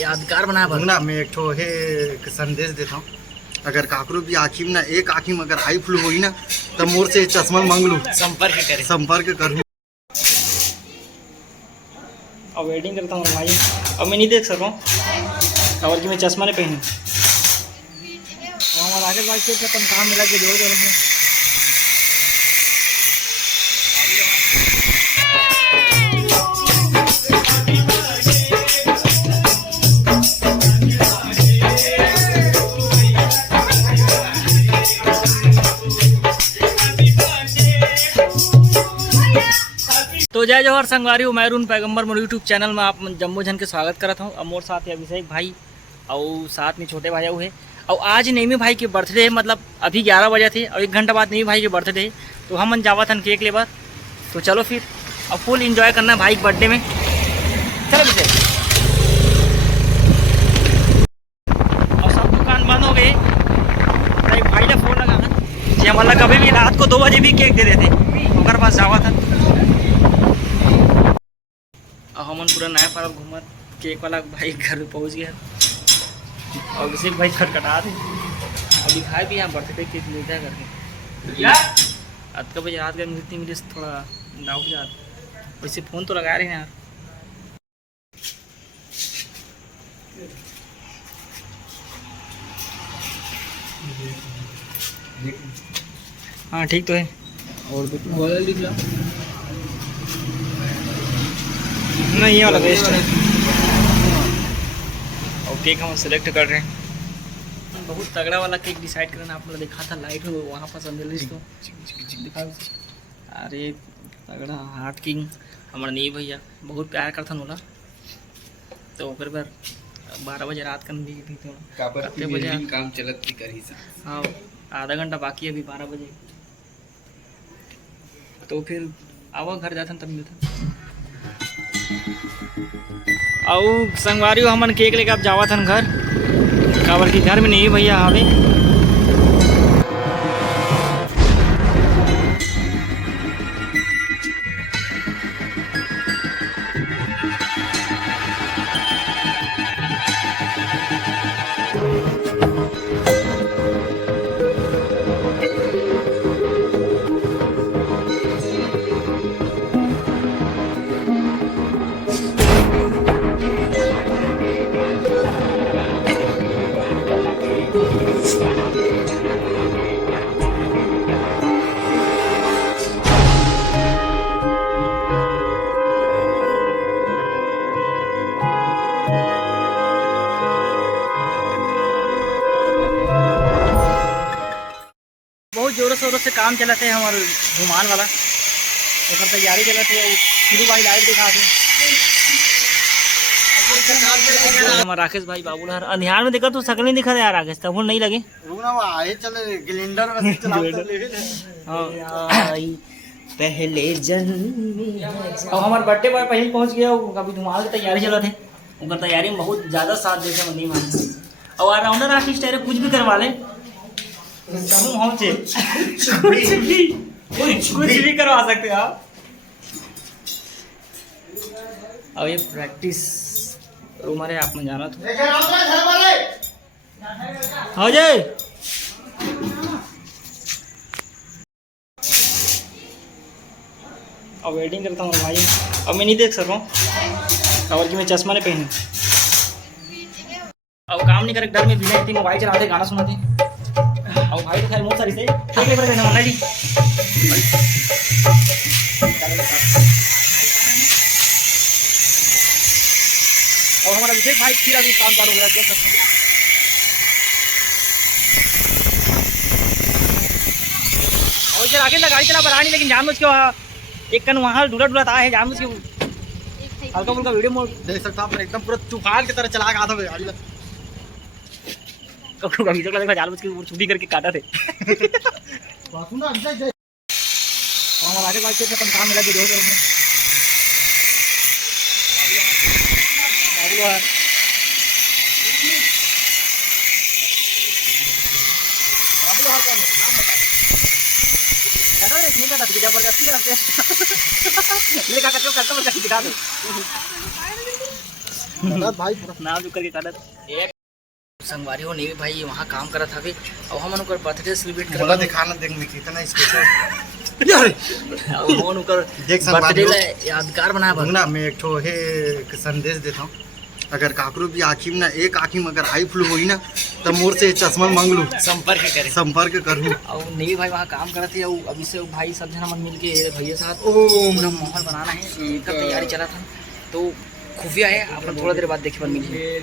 यादगार बनाया ना मैं एक ठो है संदेश देता हूँ, अगर काकरो भी आँखी में ना एक आँखी में अगर आई फ्लू हुई ना तो मोर से चश्मा मांग लूँ, संपर्क करूँ। अब वेटिंग करता हूँ भाई, अब मैं नहीं देख सका और कि मैं चश्मा नहीं पहनूँ। हमारा आगे भाई से अपन काम मिला के दो तो जय जवाहर संगवारी मैरून पैगंबर मोर यूट्यूब चैनल में आप जम्मो जन के स्वागत करता हूँ। अब मोर साथ है अभिषेक भाई और साथ में छोटे भाई है। और आज नेमी भाई के बर्थडे है, मतलब अभी 11 बजे थे और 1 घंटा बाद नेमी भाई के बर्थडे है, तो हम मन जावा था केक लेबर। तो चलो फिर अब फुल इंजॉय करना भाई के बर्थडे में। चलो अभिषेक, और सब दुकान बंद हो गए। भाई ने फोन लगा जी हमारा कभी भी रात को 2 बजे भी केक दे देते, उनके पास जावा था। और हमन पूरा नया पार्क घूमत, केक वाला भाई घर में पहुंच गया और अभिषेक भाई खटखटा थे अभी खाए भी यहाँ बर्थडे केक मिलता है करके। आज का बजे रात का मिलती मिले थोड़ा डाउट जाता, वैसे फ़ोन तो लगा रहे हैं यार। हाँ ठीक तो है, और लिख लो नहीं, ये वाला बेस्ट है। और केक हम सेलेक्ट कर रहे हैं, बहुत तगड़ा वाला केक डिसाइड करना। आपने देखा था लाइट में वहाँ पर संदेश तो दिखा। अरे तगड़ा हार्ट किंग हमारा नहीं भैया बहुत प्यार करता बोला, तो ओकर बार 12 बजे रात का भी बजे काम चलत करी। हाँ आधा घंटा बाकी है अभी 12 बजे, तो फिर आवा घर जाता तब मिलता। और संगवारी हमन केक लेके अब जावा था घर, काबर की घर में नहीं भैया आवे। बहुत जोरों शोरों से काम चलाते हैं हमारे घुमान वाला, तो तैयारी चलाते हैं। शुरू भाई लाइट दिखा थे हमारा राकेश भाई बाबूलाल अंधियार में देखा तो शकल नहीं दिखा यार राकेश, तब नहीं लगे पहले जन्म। और हमारे बर्थडे बॉय पहले पहुंच गया, अभी धुमाल की तैयारी चला थे, उनका तैयारी में बहुत ज़्यादा साथ देते मंदी मान। और राउंडर आर्टिस्ट है, कुछ भी करवा ले कुछ भी करवा सकते हैं आप। अब ये प्रैक्टिस रूम है, आप में जाना तो हो जाए। अब वेटिंग करता हूँ भाई, अब मैं नहीं देख सका और कि मैं चश्मा नहीं पहनूँ। अब काम नहीं करे डर में बिना इतनी मोबाइल चलाते गाना सुनाते। और भाई तो खैर बहुत सारी से एक लेबर का जमाना जी। और हमारा विशेष भाई फिर अभी काम चालू हो गया, देख सकते हैं। और इधर आगे गाड़ी चला बढ़ा नहीं, लेकिन जानबूझ के वहाँ एक कन वहाँ ढूला ढूला था है, जानबूझ के हल्का फुल्का वीडियो मोड देख सकता हूँ एकदम पूरा तूफान की तरह चला गया था गाड़ी। जानबूझ के छुट्टी करके काटा थे। हमारे आगे बात अपन काम मिला के दो भाई नाम जो करके काटत एक संगवारी हो नहीं भाई वहाँ काम करत हवे और हम उनकर बर्थडे सेलिब्रेट बोला करत दिखाना देख में कितना स्पेशल यार और हम उनकर देख संगवारी बर्थडे हो। ला यादगार बनाए बर ना मैं एक ठो हे एक संदेश देता हूँ अगर काकरो भी आँखी में ना एक आँखी में अगर आई फ्लू होई ना तो मोर से चश्मा मांग लू संपर्क करूँ और नहीं भाई वहाँ काम करते है और अभी से वो भाई सब जना मन मिल के भैया साथ ओ पूरा माहौल बनाना है इसका तैयारी चला था तो खुफिया है आप लोग थोड़ा देर बाद देखे पर मिलिए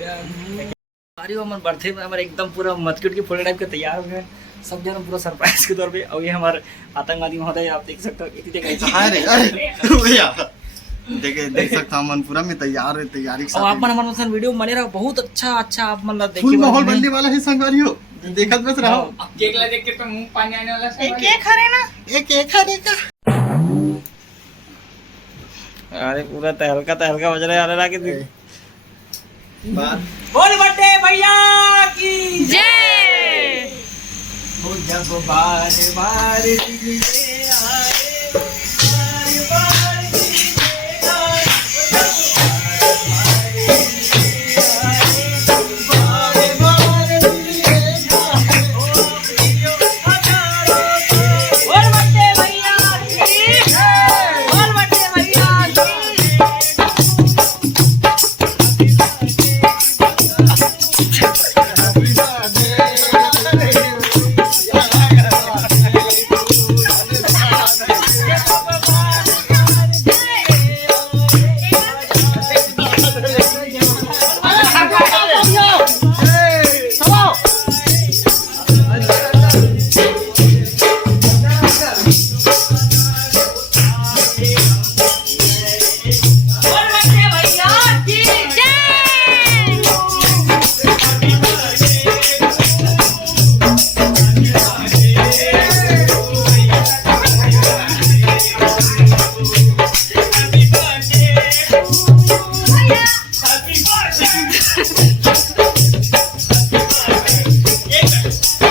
अरे वो हमारे बर्थडे में हमारे एकदम पूरा मटकिट की फोटो टाइप के तैयार हो गए सब जना पूरा सरप्राइज के तौर पे और ये हमारे आतंकवादी महोदय आप देख सकते हो इतने अरे भैया देख सकता हूँ मनपुरा में तैयार है तैयारी के और आप साथ मन हमारे साथ वीडियो बने रहो बहुत अच्छा आप मतलब फुल देखिए माहौल बनने वाला है संगवारी हो देखत बस रहो केक ला देख के तो मुंह पानी आने वाला है। एक खरेगा अरे पूरा तहलका बज रहा है अरे के बात बोल बर्थडे भैया की जय वो जब बार बार दिले आए बार बार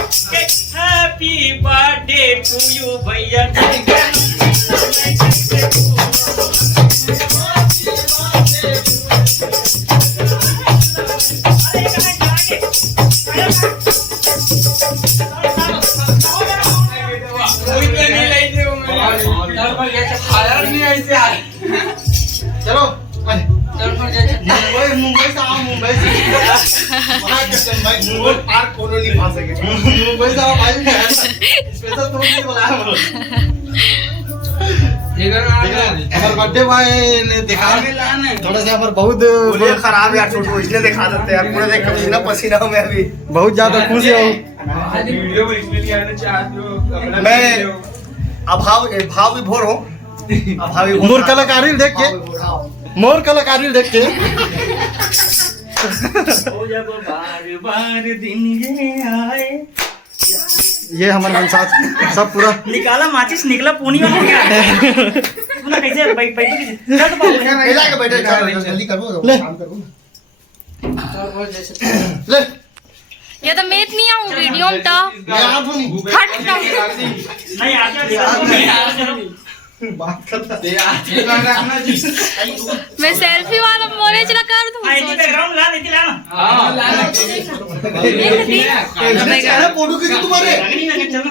हैप्पी बर्थडे टू यू भैया चलो मुंबई से आओ मुंबई से वहाँ कस्टम भाई मुंबई पार कोनो नहीं पा सके मुंबई से आओ भाई स्पेशल तो नहीं बुलाया बोलो हमारे बर्थडे भाई ने देखा थोड़ा सा हमारे बहुत खराब यार छोटू इसलिए दिखा देते यार पूरे देख पसीना पसीना हूं मैं अभी बहुत ज्यादा खुश है वीडियो में इसमें नहीं आना चाहते हो मैं भाव विभोर हूं अभावी मोर कलाकारी देख के मोर कलाकारी देख के ओ जब बार बार दिन ये आए ये हमारे मन साथ सब पूरा निकाला माचिस निकला पोनी वाला क्या तूने कैसे बैठ बैठ के चल तो बाबू मिला के बैठे जल्दी करो ले। काम करो ले ये तो मैं नहीं आऊँ वीडियो में तो मैं आ दूं हट ना। नहीं आजा बात करता मैं सेल्फी वाला मोरे चला कर दूँ आई बैकग्राउंड ला देती ला ना अरे फोटो खींच तुम्हारे लगनी ना चल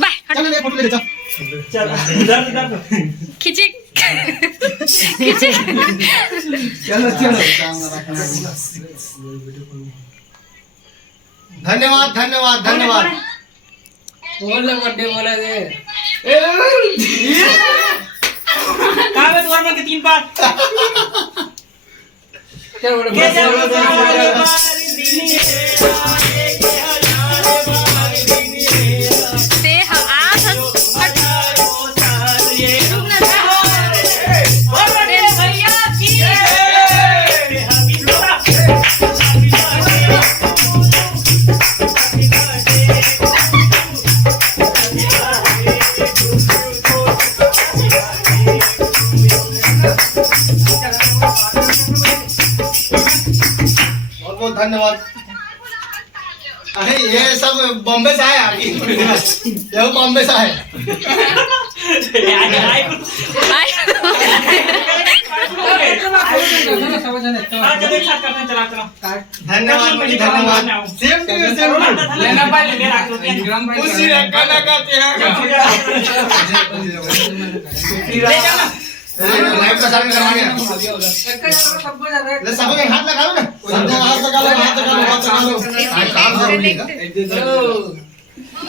बाय हट चल ले फोटो ले जा चल इधर इधर खींचे खींचे धन्यवाद धन्यवाद धन्यवाद कहाँ है तुम्हारे मन के 3 पास ते आज हट मेरे भैया की बहुत बहुत धन्यवाद अरे ये सब बॉम्बे से आया अभी ये बॉम्बे से आया धन्यवाद भाई, धन्यवाद। Same to you, same to. लेना भाई उसी रखा ना करते हैं लाइव का सामने करवाएंगे। ले सबके हाथ लगाओ ना, सबके हाथ लगा लो, हाथ लगा लो, हाथ लगा लो। आज काम जरूरी है।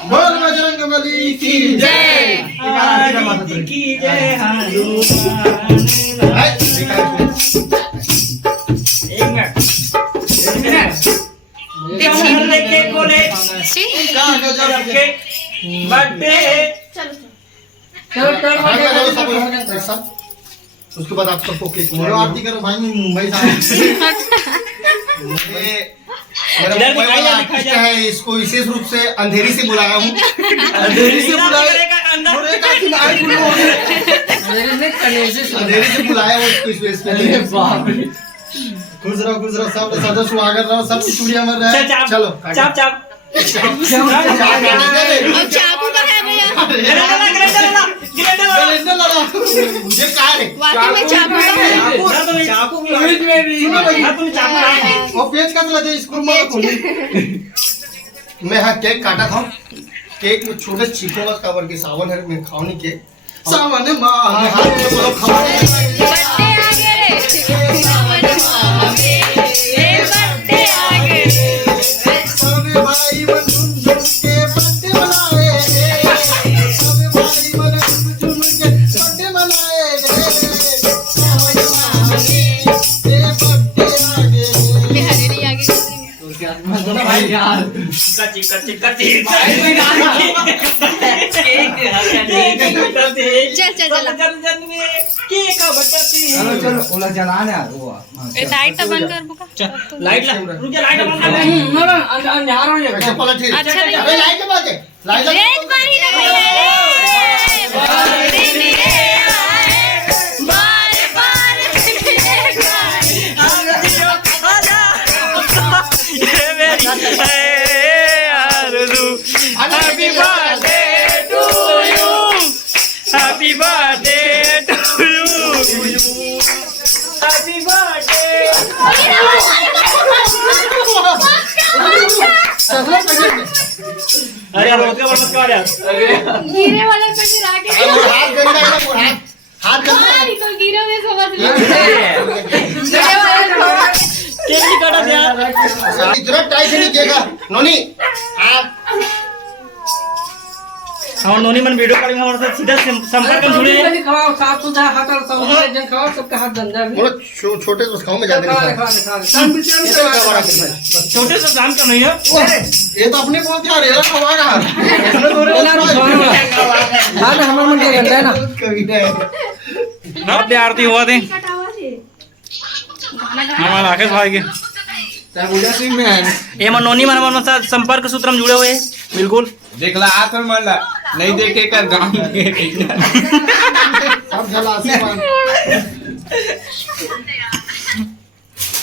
बोल बजरंगबली की जय। की जय सी उसके बाद आप सबको केक बोलो, आरती करो भाई। मैं मुंबई से आया हूं। मेरा मुंबई वाला आर्टिस्ट है, इसको विशेष रूप से अंधेरी से बुलाया हूँ। अंधेरी से बुलाया, अंधेरी से बुलाया हूँ उसको स्पेशली। खुश रहो सब, सदा स्वागत रहो, सब चूड़िया मर रहा है। चलो चाप चाप अब चाकू का है भैया, मुझे कहा रे वाकई में चाकू का है। वो पेज का चला स्कूल में। मैं हाँ केक काटा था, केक में छोटे चीखों का कवर के सावन है, मैं खाऊं नहीं केक। सावन माँ बर्थडे आ गए, सावन माह में बर्थडे आ गए। सबे भाई मन झुम झुम के बर्थडे मनाए गे, सबे भाई मन झुम झुम के बर्थडे मनाए गे। सावन माह में बर्थडे आ गए। बिहारी आ गए। कच्ची कच्ची कच्ची चल चल चल जन में केक बटती। चलो ओला जलाना है वो। ए लाइट तो बंद कर बुका। लाइट रुक जा, लाइट बंद कर। अच्छा पलट ठीक। अच्छा नहीं। अबे लाइट बंद है, लाइट रेत मारी ना भैया, बर्थडे मेरे आए, बार बार मेरे गाए। ये मेरी happy birthday to you, happy birthday to you, happy birthday. अरे यार रोज का बरसात का यार। गिरे वाला पे गिरा के हाथ गंदा है ना, हाथ गंदा है। तो गिरे में समझ लो। गिरे वाला केक नहीं काटा यार। इतना टाइट नहीं किएगा नोनी आप। हम नोनी मन वीडियो कॉलिंग हमारे साथ सीधा संपर्क में जुड़े हैं। बोलो छोटे से खाओ, मैं ज्यादा नहीं खाऊं। छोटे से दाम का नहीं है। ये तो अपने बोलते यार, ये खवागा इसमें थोड़े कभी नहीं। अब आरती हुआ थे हमारे राकेश भाई के। सिंह में है ये मन नोनी मन हमारे साथ संपर्क सूत्र में जुड़े हुए हैं बिल्कुल। देखला हाथ में मरला नहीं देखे कर गांव के सब जला आशीर्वाद।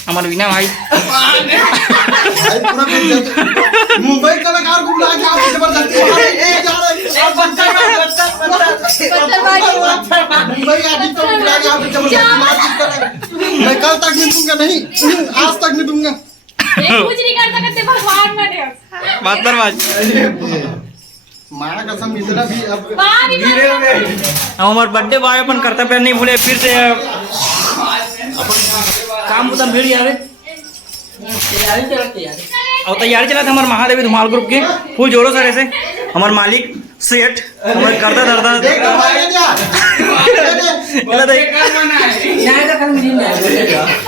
हमारे विना भाई भाई पूरा मुंबई कलाकार को बुला के आप जबरदस्ती मुंबई आदमी को बुला के आप जबरदस्ती मारपीट कर रहे हैं। मैं कल तक नहीं दूंगा, नहीं आज तक नहीं दूंगा। कुछ नहीं कर सकते भगवान बने। बात पर बात माँ कसम इतना भी अब बाहर ही हम हमारे बर्थडे बॉय अपन कर्तव्य नहीं भूले, फिर से काम उतना भीड़ यार और तैयारी चला था हमारे महादेवी धुमाल ग्रुप के फुल जोरों से। ऐसे हमारे मालिक सेठ हमारे करता धरता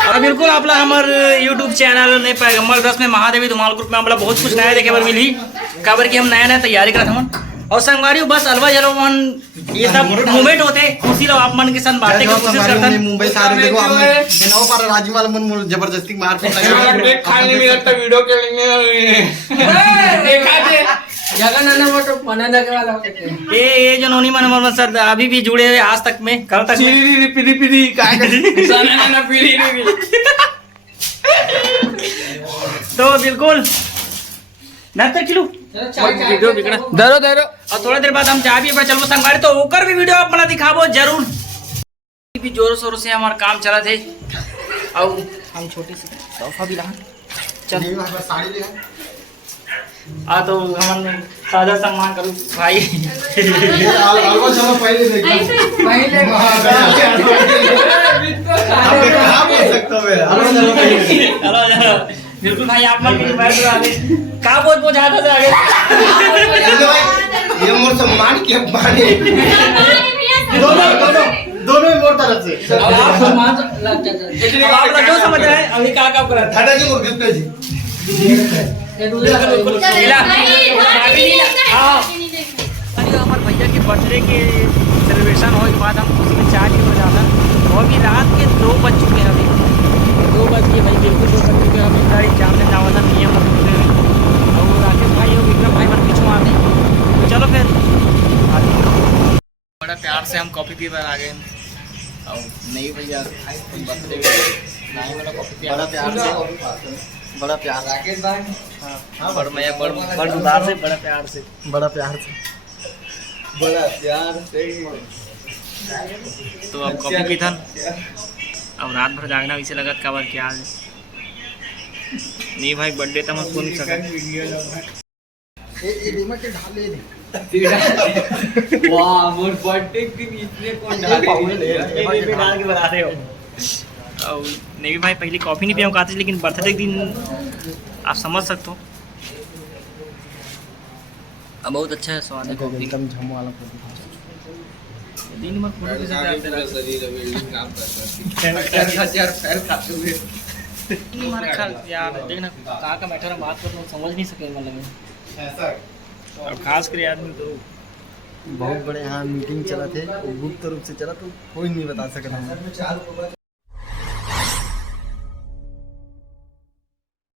और बिल्कुल आपला हमारे यूट्यूब चैनल ने पैगंबर दस में महादेवी धुमाल ग्रुप में हमला बहुत कुछ नया देखे बर मिली। काबर की हम नया नया तैयारी करत हमन और संगवारी बस अलवा जलो मन ये सब मोमेंट होते खुशी लो आप मन के संग बातें की कोशिश करता है। मुंबई से आ रहे देखो आपने नौ पर राजमाल मन जबरदस्ती मारपीट लगा खाने मिला था वीडियो के लिए देखा थे जगह नाना मोटो बनाने के वाला होते ये जो नोनी मन हमारे सर अभी भी जुड़े हुए आज तक में कल तक में। चिरी पिरी पिरी काय कर साना ना पिरी तो बिल्कुल 70 किलो वीडियो बिगड़ा दरो दरो और थोड़ा देर बाद हम चाह भी चलो संगवारी तो ओकर भी वीडियो आप बना दिखाबो जरूर। भी जोरों शोरों से हमारा काम चला थे और हम छोटी सी तोहफा भी रहा चल ये हमारा साड़ी ले आए। आ तो हमन सादा सम्मान करूँ भाई ये अलवा चलो पहले देखो। पहले आप कहाँ बोल सकते हो मेरा? अलवा चलो पहले। चलो चलो बिल्कुल भाई आप मत भी बैठ आगे का बोझ बोझाता था आगे चलो भाई, ये मोर सम्मान के माने। दोनों मोर तरफ से। अब आप लोग जो समझ रहे हैं अभी क्या काम कर रहा था थाटा जी मोर गिफ्ट है जी। हमारे भैया के बर्थडे के सेलिब्रेशन होने के बाद हम खुशी में चाय भी बजाना और अभी रात के 2 बज चुके हैं अभी 2 बज के भाई बिल्कुल 2 बज चुके हैं अभी गाड़ी जाम से जावा था नियम और राकेश भाई और विक्रम भाई मन पीछू आते तो चलो फिर बड़ा प्यार से हम कॉफ़ी पी पर आ गए और नहीं भैया बर्थडे नहीं वाला कॉफ़ी बड़ा प्यार से। बड़ा प्यार। राकेश भाई। हाँ बड़ दुलार से बड़ा प्यार से बड़ा प्यार से। बड़ा प्यार से। तो अब कॉफ़ी पीथन अब रात भर जागना इसे लगत का बार क्या है नहीं भाई बर्थडे तो हम सुन नहीं सके ये रीमा के ढाले दे। वाह मोर बर्थडे के दिन इतने कौन डाल के बता रहे हो और नहीं भाई पहले कॉफ़ी नहीं पिया कहते लेकिन बर्थडे के दिन आप समझ सकते हो अब बहुत अच्छा है स्वाद है कॉफ़ी एकदम झम वाला दिन भर फोटो के साथ आते रहते शरीर बिल्डिंग काम करता है हैं। हमारे ख्याल यार देखना कहाँ का मैटर हम बात कर रहे समझ नहीं सके मतलब ऐसा और खास कर आदमी तो बहुत बड़े यहाँ मीटिंग चला थे, गुप्त रूप से चला तो कोई नहीं बता सकता।